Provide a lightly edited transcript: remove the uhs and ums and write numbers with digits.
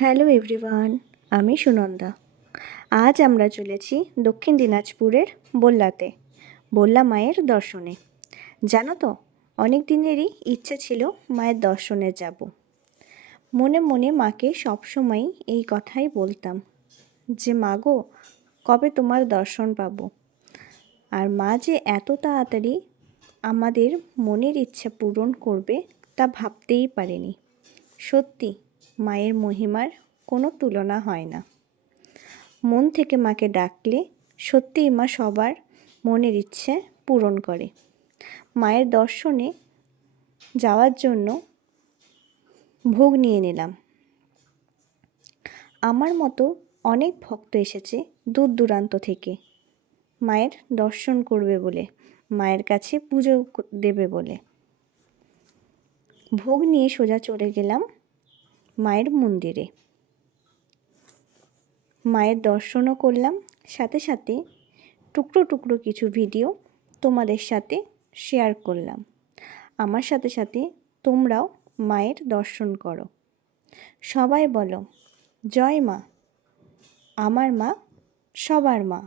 Hello everyone, আমি সুনন্দা। আজ আমরা চলেছি দক্ষিণ দিনাজপুরের বল্লাতে, বল্লা মায়ের দর্শনে। জানো তো, অনেক দিনেরই ইচ্ছে ছিল মায়ের দর্শনে যাব। মনে মনে মাকে সবসময় এই কথাই বলতাম যে মা গো, কবে তোমার দর্শন পাবো। আর মা যে এত তাড়াতাড়ি আমাদের মনের ইচ্ছা পূরণ করবে তা ভাবতেই পারিনি। সত্যি মায়ের মহিমার কোনো তুলনা হয় না। মন থেকে মাকে ডাকলে সত্যিই মা সবার মনের ইচ্ছে পূরণ করে। মায়ের দর্শনে যাওয়ার জন্য ভোগ নিয়ে নিলাম। আমার মতো অনেক ভক্ত এসেছে দূর দূরান্ত থেকে মায়ের দর্শন করবে বলে, মায়ের কাছে পুজো দেবে বলে। ভোগ নিয়ে সোজা চলে গেলাম মায়ের মন্দিরে। মায়ের দর্শনও করলাম, সাথে সাথে টুকরো টুকরো কিছু ভিডিও তোমাদের সাথে শেয়ার করলাম। আমার সাথে সাথে তোমরাও মায়ের দর্শন করো। সবাই বলো জয় মা, আমার মা, সবার মা।